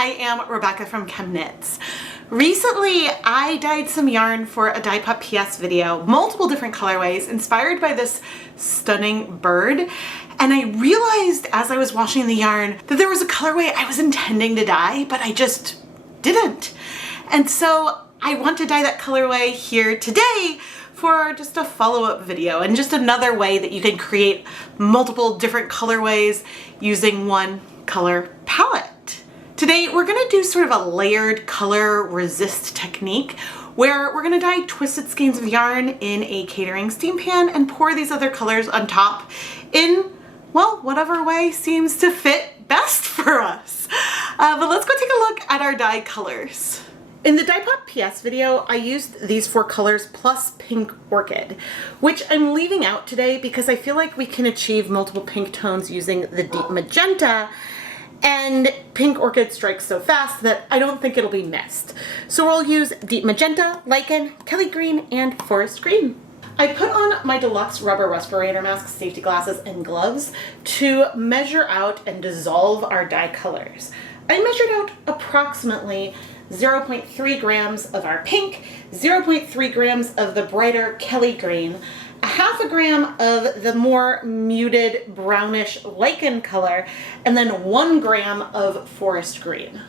I am Rebecca from ChemKnits. Recently, I dyed some yarn for a Dyepot PS video, multiple different colorways, inspired by this stunning bird. And I realized as I was washing the yarn that there was a colorway I was intending to dye, but I just didn't. And so I want to dye that colorway here today for just a follow-up video and just another way that you can create multiple different colorways using one color palette. Today we're gonna do sort of a layered color resist technique where we're gonna dye twisted skeins of yarn in a catering steam pan and pour these other colors on top in, well, whatever way seems to fit best for us. But let's go take a look at our dye colors. In the Dyepot PS video, I used these 4 colors plus pink orchid, which I'm leaving out today because I feel like we can achieve multiple pink tones using the deep magenta, and pink orchid strikes so fast that I don't think it'll be missed. So we'll use deep magenta, lichen, Kelly green, and forest green. I put on my deluxe rubber respirator mask, safety glasses, and gloves to measure out and dissolve our dye colors. I measured out approximately 0.3 grams of our pink, 0.3 grams of the brighter Kelly green, a half a gram of the more muted brownish lichen color, and then 1 gram of forest green.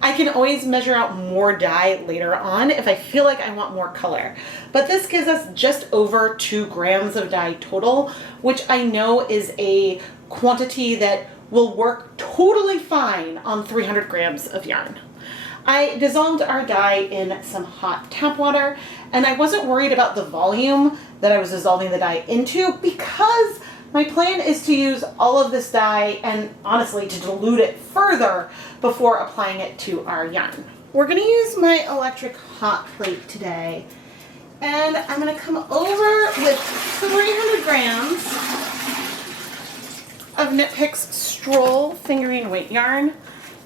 I can always measure out more dye later on if I feel like I want more color, but this gives us just over 2 grams of dye total, which I know is a quantity that will work totally fine on 300 grams of yarn. I dissolved our dye in some hot tap water, and I wasn't worried about the volume that I was dissolving the dye into because my plan is to use all of this dye and honestly to dilute it further before applying it to our yarn. We're going to use my electric hot plate today, and I'm going to come over with 300 grams of Knit Picks Stroll fingering weight yarn.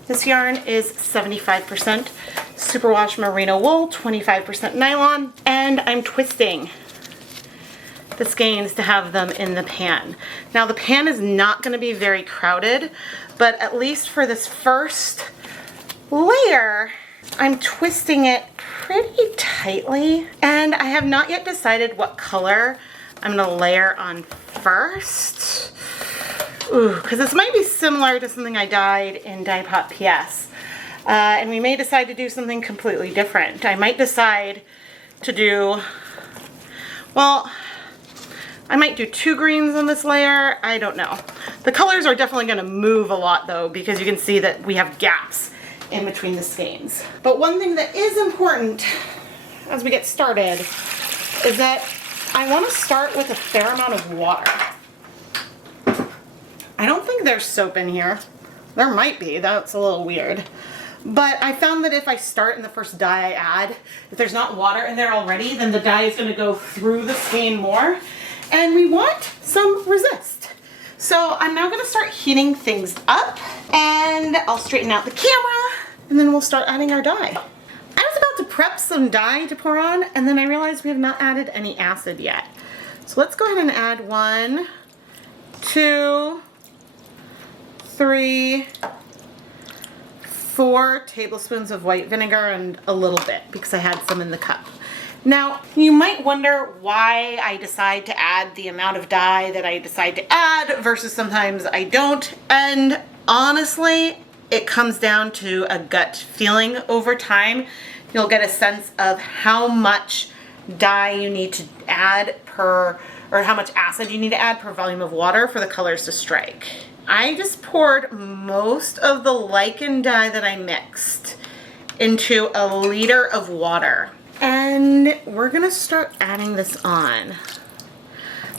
This yarn is 75% superwash merino wool, 25% nylon, and I'm twisting the skeins to have them in the pan. Now the pan is not going to be very crowded, but at least for this first layer, I'm twisting it pretty tightly, and I have not yet decided what color I'm going to layer on first. Ooh, because this might be similar to something I dyed in Dyepot PS. And we may decide to do something completely different. I might decide to do, well, I might do 2 greens on this layer. I don't know. The colors are definitely going to move a lot though, because you can see that we have gaps in between the skeins. But one thing that is important as we get started is that I want to start with a fair amount of water. I don't think there's soap in here. There might be, that's a little weird. But I found that if I start in the first dye I add, if there's not water in there already, then the dye is going to go through the skein more. And we want some resist. So I'm now going to start heating things up, and I'll straighten out the camera, and then we'll start adding our dye. I was about to prep some dye to pour on, and then I realized we have not added any acid yet. So let's go ahead and add 1, 2, 3, 4 tablespoons of white vinegar and a little bit because I had some in the cup. Now, you might wonder why I decide to add the amount of dye that I decide to add versus sometimes I don't. And honestly, it comes down to a gut feeling over time. You'll get a sense of how much dye you need to add per, or how much acid you need to add per volume of water for the colors to strike. I just poured most of the lichen dye that I mixed into a liter of water. And we're gonna start adding this on.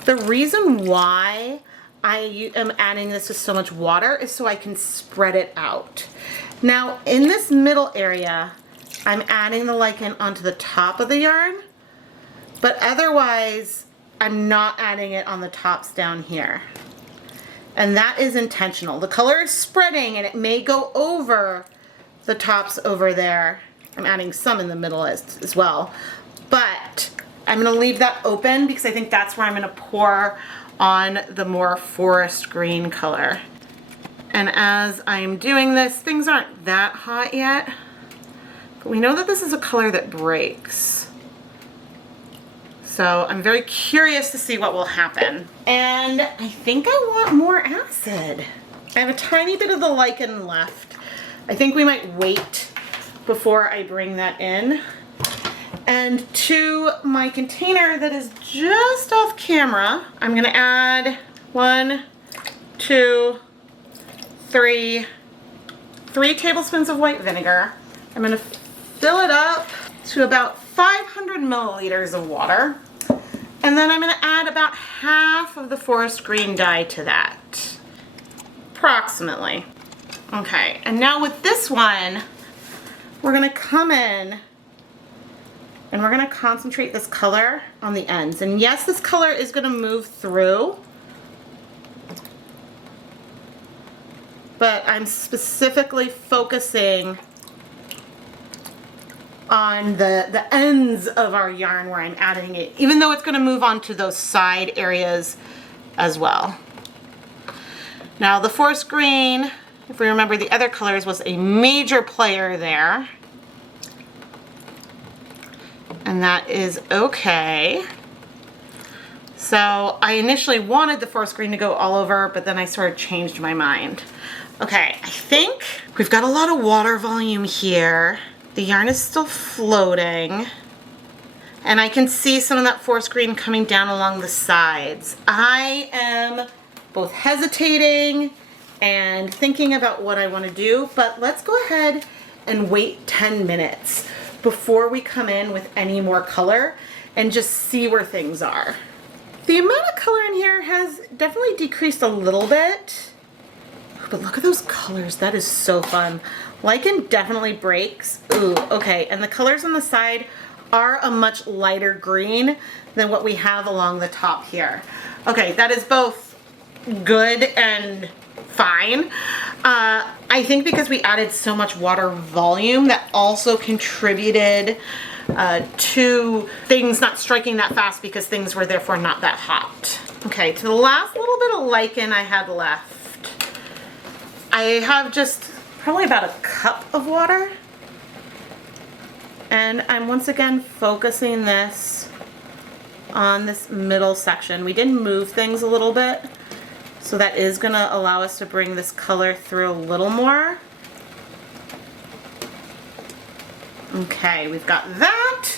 The reason why I am adding this with so much water is so I can spread it out. Now in this middle area, I'm adding the lichen onto the top of the yarn, but otherwise I'm not adding it on the tops down here. And that is intentional. The color is spreading and it may go over the tops over there. I'm adding some in the middle as well. But I'm gonna leave that open because I think that's where I'm gonna pour on the more forest green color. And as I'm doing this, things aren't that hot yet, but we know that this is a color that breaks. So I'm very curious to see what will happen. And I think I want more acid. I have a tiny bit of the lichen left. I think we might wait before I bring that in. And to my container that is just off camera, I'm gonna add 1, 2, 3 tablespoons of white vinegar. I'm gonna fill it up to about 500 milliliters of water. And then I'm gonna add about half of the forest green dye to that, approximately. Okay, and now with this one, we're gonna come in and we're gonna concentrate this color on the ends. And yes, this color is gonna move through, but I'm specifically focusing on the ends of our yarn where I'm adding it, even though it's gonna move on to those side areas as well. Now the forest green, if we remember the other colors, was a major player there. And that is okay. So I initially wanted the forest green to go all over, but then I sort of changed my mind. Okay, I think we've got a lot of water volume here. The yarn is still floating. And I can see some of that forest green coming down along the sides. I am both hesitating and thinking about what I want to do, but let's go ahead and wait 10 minutes before we come in with any more color and just see where things are. The amount of color in here has definitely decreased a little bit, but look at those colors. That is so fun. Lichen definitely breaks. Ooh, okay, and the colors on the side are a much lighter green than what we have along the top here. Okay, that is both good and fine. I think because we added so much water volume, that also contributed to things not striking that fast because things were therefore not that hot. Okay, to the last little bit of lichen I had left, I have just probably about a cup of water. And I'm once again focusing this on this middle section. We did move things a little bit, so that is gonna allow us to bring this color through a little more. Okay, we've got that.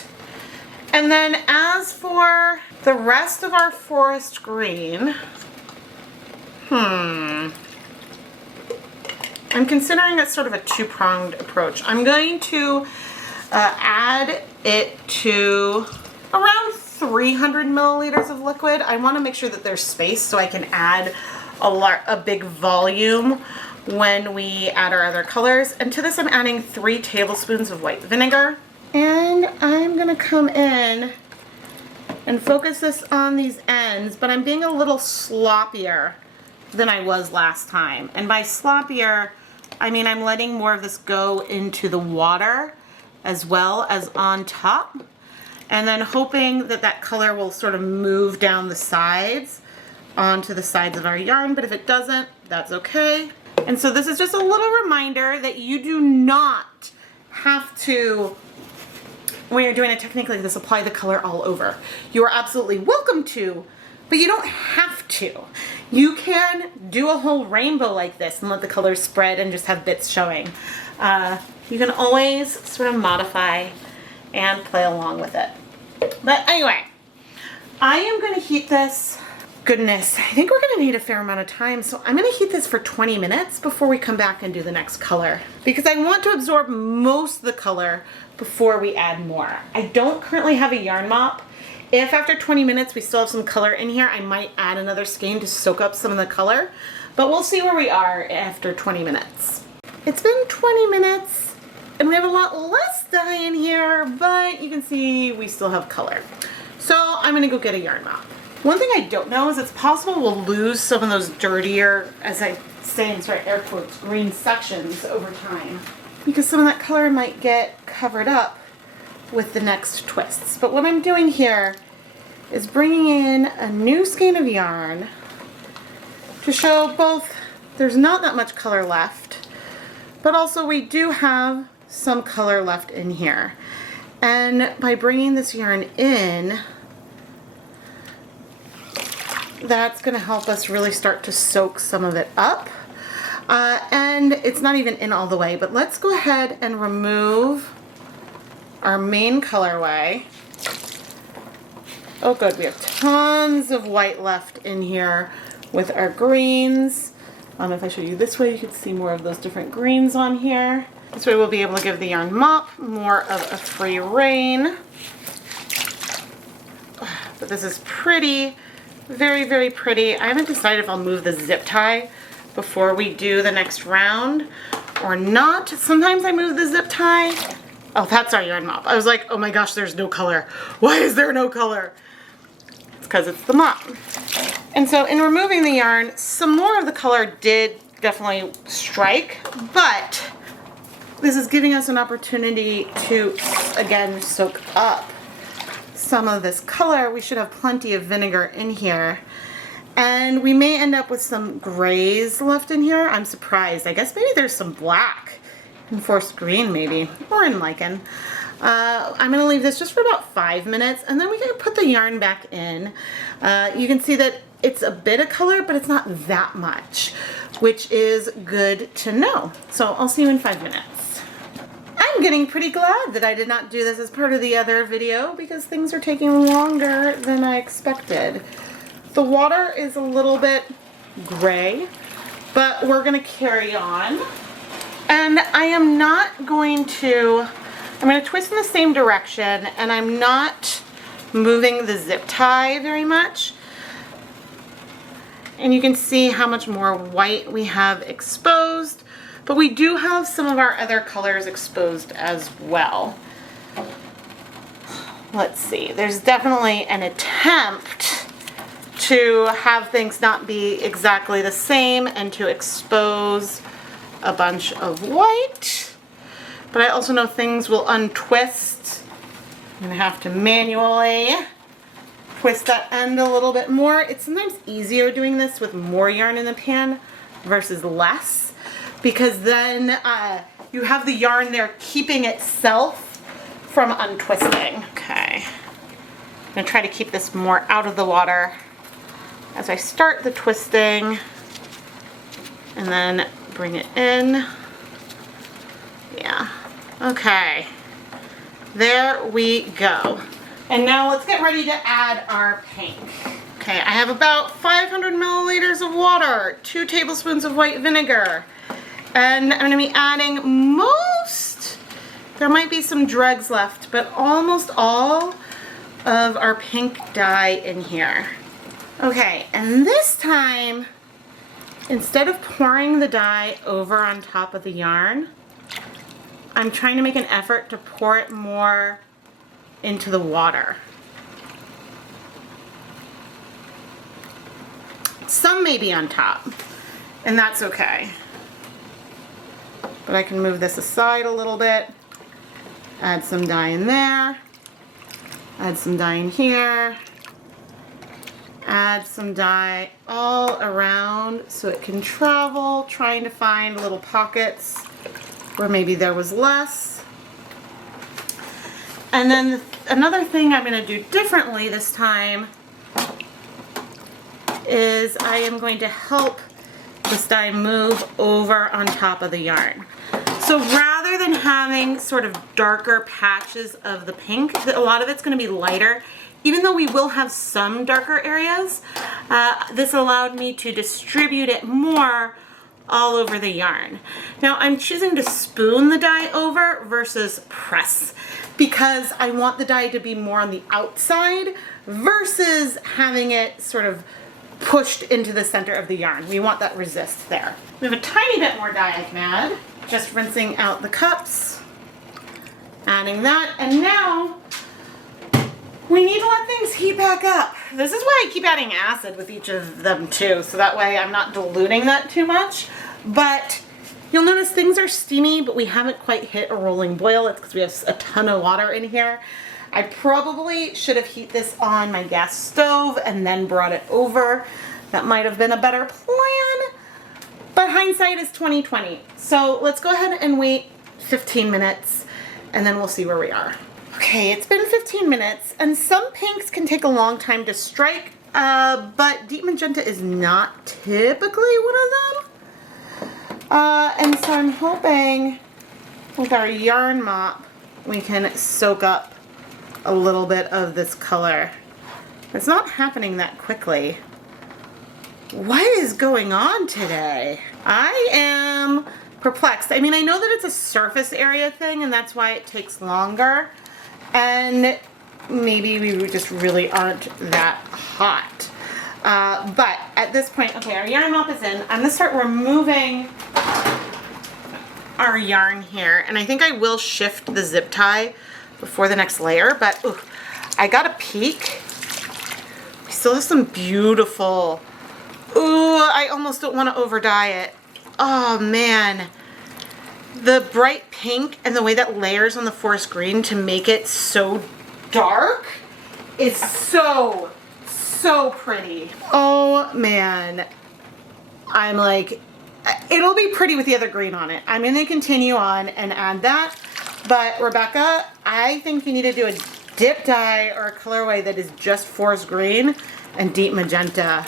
And then as for the rest of our forest green, I'm considering it's sort of a two-pronged approach. I'm going to add it to around 300 milliliters of liquid. I want to make sure that there's space so I can add a big volume when we add our other colors. And to this I'm adding 3 tablespoons of white vinegar. And I'm gonna come in and focus this on these ends, but I'm being a little sloppier than I was last time. And by sloppier, I mean I'm letting more of this go into the water as well as on top, and then hoping that that color will sort of move down the sides onto the sides of our yarn, but if it doesn't, that's okay. And so this is just a little reminder that you do not have to, when you're doing a technique like this, apply the color all over. You are absolutely welcome to, but you don't have to. You can do a whole rainbow like this and let the colors spread and just have bits showing. You can always sort of modify and play along with it. But anyway, I am going to heat this. Goodness, I think we're gonna need a fair amount of time, so I'm gonna heat this for 20 minutes before we come back and do the next color, because I want to absorb most of the color before we add more. I don't currently have a yarn mop. If after 20 minutes we still have some color in here, I might add another skein to soak up some of the color, but we'll see where we are after 20 minutes. It's been 20 minutes and we have a lot less dye in here, but you can see we still have color. So I'm gonna go get a yarn mop. One thing I don't know is it's possible we'll lose some of those dirtier, as I say in sort of air quotes, green sections over time, because some of that color might get covered up with the next twists. But what I'm doing here is bringing in a new skein of yarn to show both there's not that much color left, but also we do have some color left in here. And by bringing this yarn in, that's going to help us really start to soak some of it up. And it's not even in all the way, but let's go ahead and remove our main colorway. Oh good, we have tons of white left in here with our greens. If I show you this way, you can see more of those different greens on here. This way we'll be able to give the yarn mop more of a free rein. But this is pretty, very, very pretty. I haven't decided if I'll move the zip tie before we do the next round or not. Sometimes I move the zip tie. Oh, that's our yarn mop. I was like, oh my gosh, there's no color. Why is there no color? It's because it's the mop. And so in removing the yarn, some more of the color did definitely strike, but this is giving us an opportunity to, again, soak up some of this color. We should have plenty of vinegar in here. And we may end up with some grays left in here. I'm surprised. I guess maybe there's some black in forest green maybe, or in lichen. I'm going to leave this just for about 5 minutes, and then we can put the yarn back in. You can see that it's a bit of color, but it's not that much, which is good to know. So I'll see you in 5 minutes. I'm getting pretty glad that I did not do this as part of the other video because things are taking longer than I expected. The water is a little bit gray, but we're going to carry on. And I am not going to, I'm going to twist in the same direction, and I'm not moving the zip tie very much. And you can see how much more white we have exposed, but we do have some of our other colors exposed as well. Let's see, there's definitely an attempt to have things not be exactly the same and to expose a bunch of white, but I also know things will untwist. I'm gonna have to manually twist that end a little bit more. It's sometimes easier doing this with more yarn in the pan versus less, because then you have the yarn there keeping itself from untwisting. Okay, I'm gonna try to keep this more out of the water as I start the twisting, and then bring it in. Yeah, okay, there we go. And now let's get ready to add our pink. Okay, I have about 500 milliliters of water, 2 tablespoons of white vinegar, and I'm gonna be adding there might be some dregs left, but almost all of our pink dye in here. Okay, and this time, instead of pouring the dye over on top of the yarn, I'm trying to make an effort to pour it more into the water. Some may be on top, and that's okay. But I can move this aside a little bit, add some dye in there, add some dye in here, add some dye all around so it can travel, trying to find little pockets where maybe there was less. And then another thing I'm going to do differently this time is I am going to help this dye move over on top of the yarn. So rather than having sort of darker patches of the pink, a lot of it's going to be lighter. Even though we will have some darker areas, this allowed me to distribute it more all over the yarn. Now I'm choosing to spoon the dye over versus press because I want the dye to be more on the outside versus having it sort of pushed into the center of the yarn. We want that resist there. We have a tiny bit more dye I can add. Just rinsing out the cups, adding that, and now we need to let things heat back up. This is why I keep adding acid with each of them too, so that way I'm not diluting that too much. But you'll notice things are steamy, but we haven't quite hit a rolling boil. It's because we have a ton of water in here. I probably should have heated this on my gas stove and then brought it over. That might have been a better plan, But hindsight is 20/20. So let's go ahead and wait 15 minutes and then we'll see where we are. Okay, it's been 15 minutes and some pinks can take a long time to strike, but deep magenta is not typically one of them. And so I'm hoping with our yarn mop we can soak up a little bit of this color. It's not happening that quickly. What is going on today? I am perplexed. I mean, I know that it's a surface area thing and that's why it takes longer. And maybe we just really aren't that hot. But at this point, okay, our yarn mop is in. I'm gonna start removing our yarn here. And I think I will shift the zip tie before the next layer, but ooh, I got a peek. We still have some beautiful, ooh, I almost don't want to over dye it. Oh man. The bright pink and the way that layers on the forest green to make it so dark is so pretty. Oh man. I'm like, it'll be pretty with the other green on it. I'm gonna continue on and add that. But Rebecca, I think you need to do a dip dye or a colorway that is just forest green and deep magenta.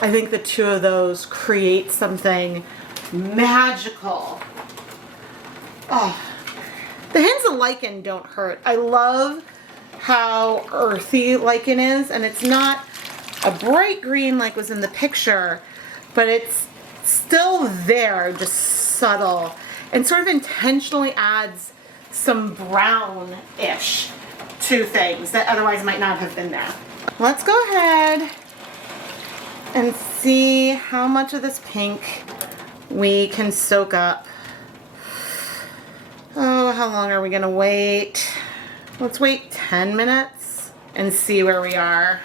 I think the two of those create something magical. Oh, the hints of lichen don't hurt. I love how earthy lichen is, and it's not a bright green like was in the picture, but it's still there, just subtle, and sort of intentionally adds some brown-ish to things that otherwise might not have been there. Let's go ahead and see how much of this pink we can soak up. Oh, how long are we gonna wait? Let's wait 10 minutes and see where we are.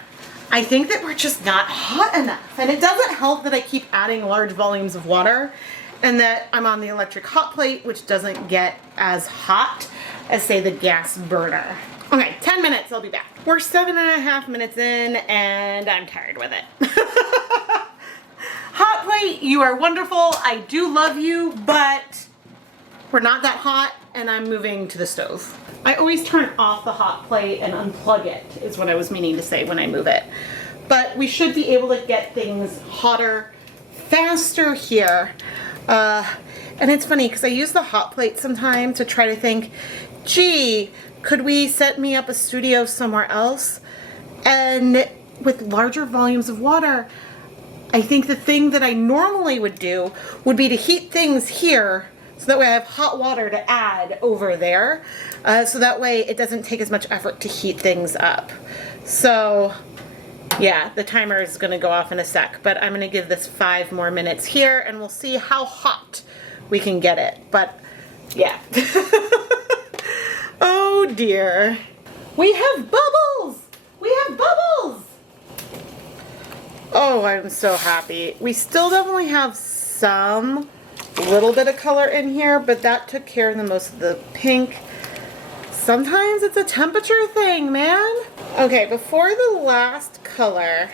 I think that we're just not hot enough, and it doesn't help that I keep adding large volumes of water and that I'm on the electric hot plate, which doesn't get as hot as, say, the gas burner. Okay, 10 minutes, I'll be back. We're 7.5 minutes in and I'm tired with it. Hot plate, you are wonderful. I do love you, but we're not that hot and I'm moving to the stove. I always turn off the hot plate and unplug it is what I was meaning to say when I move it. But we should be able to get things hotter faster here. And it's funny because I use the hot plate sometimes to try to think, gee, could we set me up a studio somewhere else? And with larger volumes of water, I think the thing that I normally would do would be to heat things here so that way I have hot water to add over there. So that way it doesn't take as much effort to heat things up. So yeah, the timer is gonna go off in a sec, but I'm gonna give this 5 more minutes here and we'll see how hot we can get it. But yeah. Oh dear. We have bubbles! We have bubbles! Oh, I'm so happy. We still definitely have some little bit of color in here, but that took care of the most of the pink. Sometimes it's a temperature thing, man. Okay, before the last color,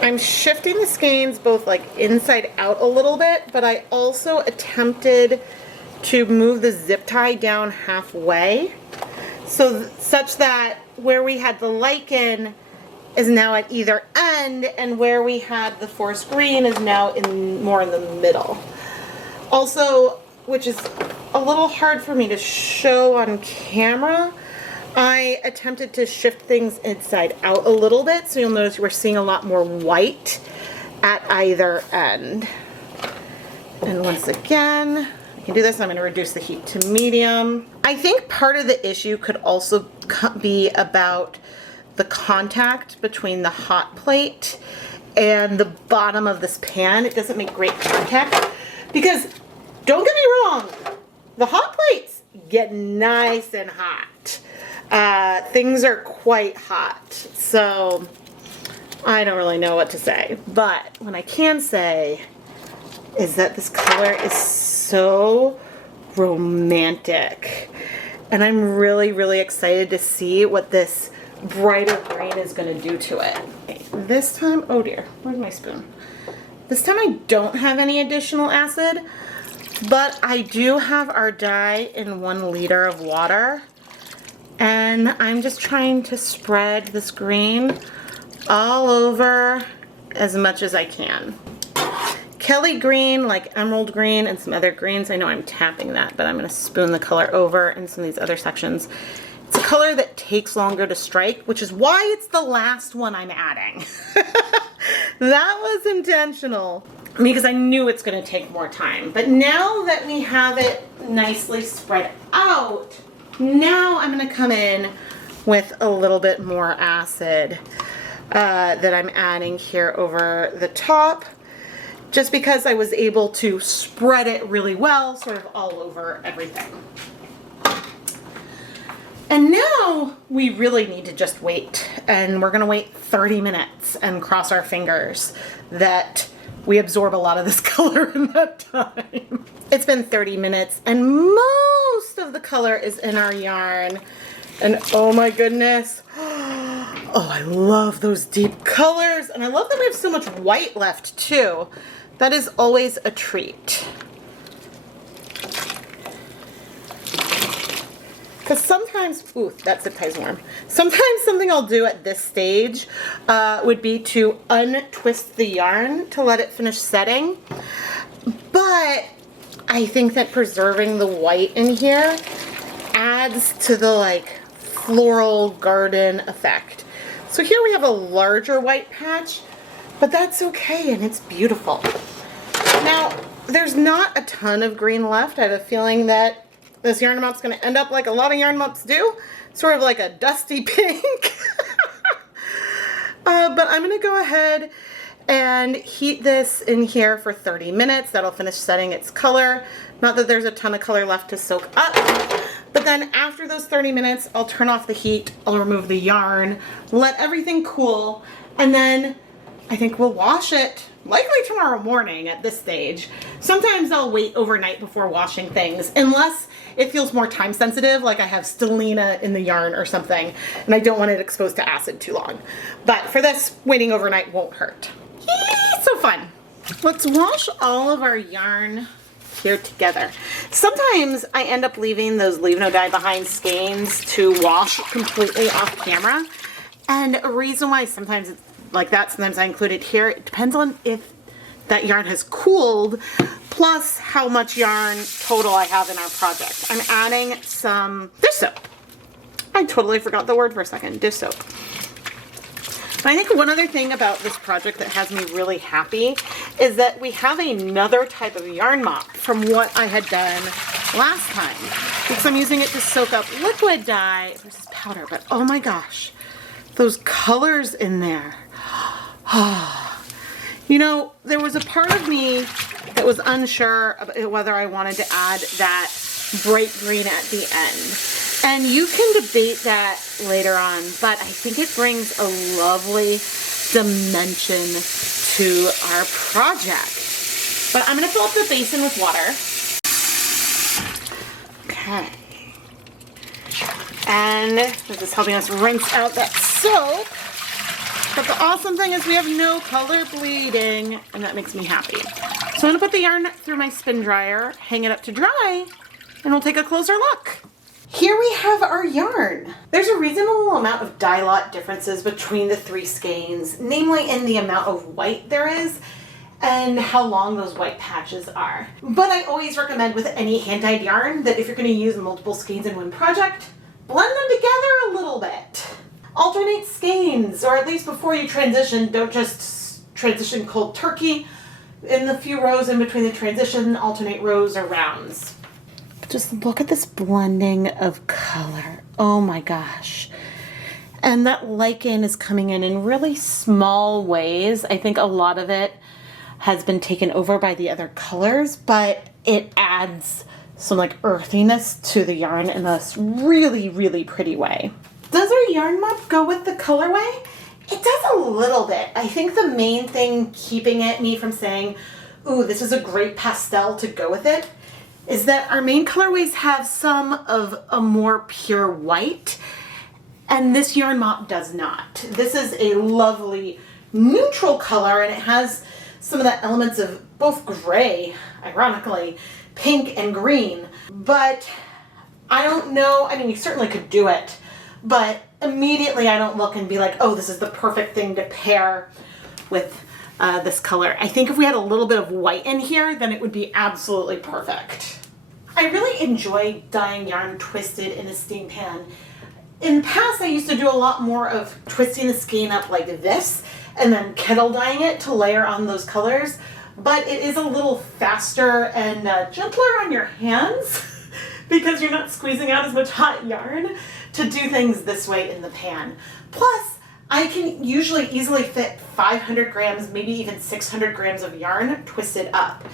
I'm shifting the skeins both like inside out a little bit, but I also attempted to move the zip tie down halfway, so such that where we had the lichen is now at either end, and where we had the forest green is now more in the middle. Also, which is a little hard for me to show on camera, I attempted to shift things inside out a little bit, so you'll notice we're seeing a lot more white at either end. And once again, I can do this. I'm going to reduce the heat to medium. I think part of the issue could also be about the contact between the hot plate and the bottom of this pan. It doesn't make great contact because, don't get me wrong, the hot plates get nice and hot. Things are quite hot, so I don't really know what to say. But what I can say is that this color is so romantic, and I'm really, really excited to see what this brighter green is going to do to it. Okay, this time, oh dear, where's my spoon? This time I don't have any additional acid, but I do have our dye in 1 liter of water. And I'm just trying to spread this green all over as much as I can. Kelly green, like emerald green and some other greens. I know I'm tapping that, but I'm gonna spoon the color over in some of these other sections. It's a color that takes longer to strike, which is why it's the last one I'm adding. That was intentional because I knew it's gonna take more time. But now that we have it nicely spread out, now I'm gonna come in with a little bit more acid that I'm adding here over the top, just because I was able to spread it really well, sort of all over everything. And now we really need to just wait, and we're gonna wait 30 minutes and cross our fingers that we absorb a lot of this color in that time. It's been 30 minutes and most of the color is in our yarn. And oh my goodness. Oh, I love those deep colors. And I love that we have so much white left too. That is always a treat. Because sometimes, ooh, that zip tie's warm. Sometimes something I'll do at this stage would be to untwist the yarn to let it finish setting. But I think that preserving the white in here adds to the like floral garden effect. So here we have a larger white patch, but that's okay and it's beautiful. Now, there's not a ton of green left. I have a feeling that this yarn amount's going to end up like a lot of yarn amounts do, sort of like a dusty pink. But I'm going to go ahead and heat this in here for 30 minutes. That'll finish setting its color. Not that there's a ton of color left to soak up. But then after those 30 minutes, I'll turn off the heat, I'll remove the yarn, let everything cool, and then I think we'll wash it likely tomorrow morning at this stage. Sometimes I'll wait overnight before washing things, unless it feels more time sensitive, like I have stellina in the yarn or something, and I don't want it exposed to acid too long. But for this, waiting overnight won't hurt. Yay, so fun. Let's wash all of our yarn here together. Sometimes I end up leaving those Leave No Dye Behind skeins to wash completely off camera. And a reason why sometimes it's like that, sometimes I include it here, it depends on if that yarn has cooled, plus how much yarn total I have in our project. I'm adding some dish soap. I totally forgot the word for a second, dish soap. But I think one other thing about this project that has me really happy is that we have another type of yarn mop from what I had done last time. Because I'm using it to soak up liquid dye versus powder. But oh my gosh, those colors in there. You know, there was a part of me that was unsure about whether I wanted to add that bright green at the end. And you can debate that later on, but I think it brings a lovely dimension to our project. But I'm gonna fill up the basin with water. Okay. And this is helping us rinse out that soap. But the awesome thing is we have no color bleeding, and that makes me happy. So I'm gonna put the yarn through my spin dryer, hang it up to dry, and we'll take a closer look. Here we have our yarn. There's a reasonable amount of dye lot differences between the 3 skeins, namely in the amount of white there is and how long those white patches are. But I always recommend with any hand-dyed yarn that if you're going to use multiple skeins in one project, blend them together a little bit. Alternate skeins, or at least before you transition, don't just transition cold turkey. In the few rows in between the transition, alternate rows or rounds. Just look at this blending of color. Oh my gosh. And that lichen is coming in really small ways. I think a lot of it has been taken over by the other colors, but it adds some like earthiness to the yarn in this really, really pretty way. Does our yarn mop go with the colorway? It does a little bit. I think the main thing keeping me from saying, ooh, this is a great pastel to go with it, is that our main colorways have some of a more pure white, and this yarn mop does not. This is a lovely neutral color, and it has some of the elements of both gray, ironically, pink and green. But I don't know, I mean, you certainly could do it, but immediately I don't look and be like, oh, this is the perfect thing to pair with this color. I think if we had a little bit of white in here, then it would be absolutely perfect. I really enjoy dyeing yarn twisted in a steam pan. In the past, I used to do a lot more of twisting the skein up like this and then kettle dyeing it to layer on those colors, but it is a little faster and gentler on your hands because you're not squeezing out as much hot yarn to do things this way in the pan. Plus, I can usually easily fit 500 grams, maybe even 600 grams of yarn twisted up.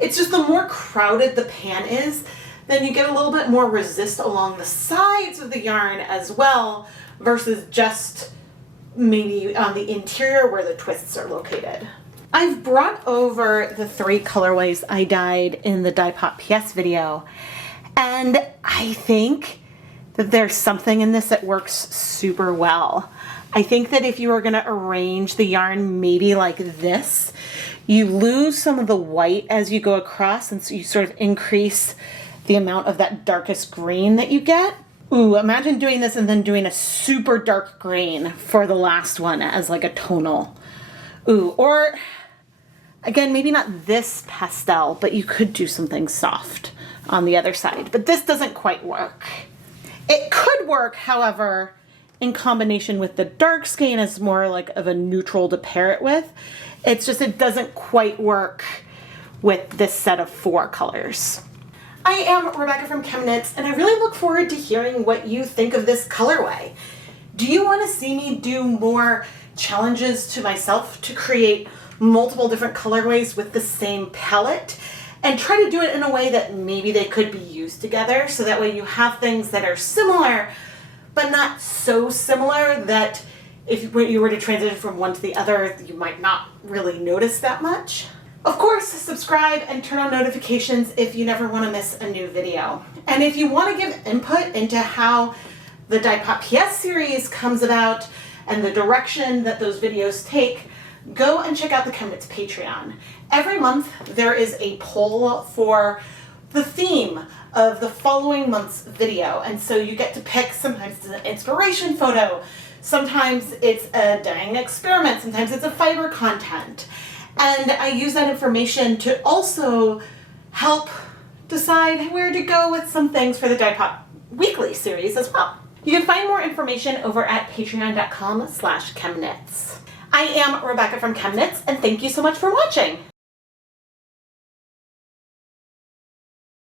It's just the more crowded the pan is, then you get a little bit more resist along the sides of the yarn as well, versus just maybe on the interior where the twists are located. I've brought over the 3 colorways I dyed in the Dyepot PS video, and I think that there's something in this that works super well. I think that if you were going to arrange the yarn maybe like this, you lose some of the white as you go across, and so you sort of increase the amount of that darkest green that you get. Ooh, imagine doing this and then doing a super dark green for the last one as like a tonal. Ooh, or again, maybe not this pastel, but you could do something soft on the other side, but this doesn't quite work. It could work, however, in combination with the dark skein as more like of a neutral to pair it with. It's just, it doesn't quite work with this set of 4 colors. I am Rebecca from ChemKnits, and I really look forward to hearing what you think of this colorway. Do you want to see me do more challenges to myself to create multiple different colorways with the same palette and try to do it in a way that maybe they could be used together, so that way you have things that are similar but not so similar that if you were to transition from one to the other, you might not really notice that much? Of course, subscribe and turn on notifications if you never want to miss a new video. And if you want to give input into how the Dyepot PS series comes about and the direction that those videos take, go and check out the ChemKnits Patreon. Every month there is a poll for the theme of the following month's video, and so you get to pick. Sometimes it's an inspiration photo, sometimes it's a dyeing experiment, sometimes it's a fiber content, and I use that information to also help decide where to go with some things for the Dyepot weekly series as well. You can find more information over at patreon.com/ChemKnits. I am Rebecca from ChemKnits, and thank you so much for watching.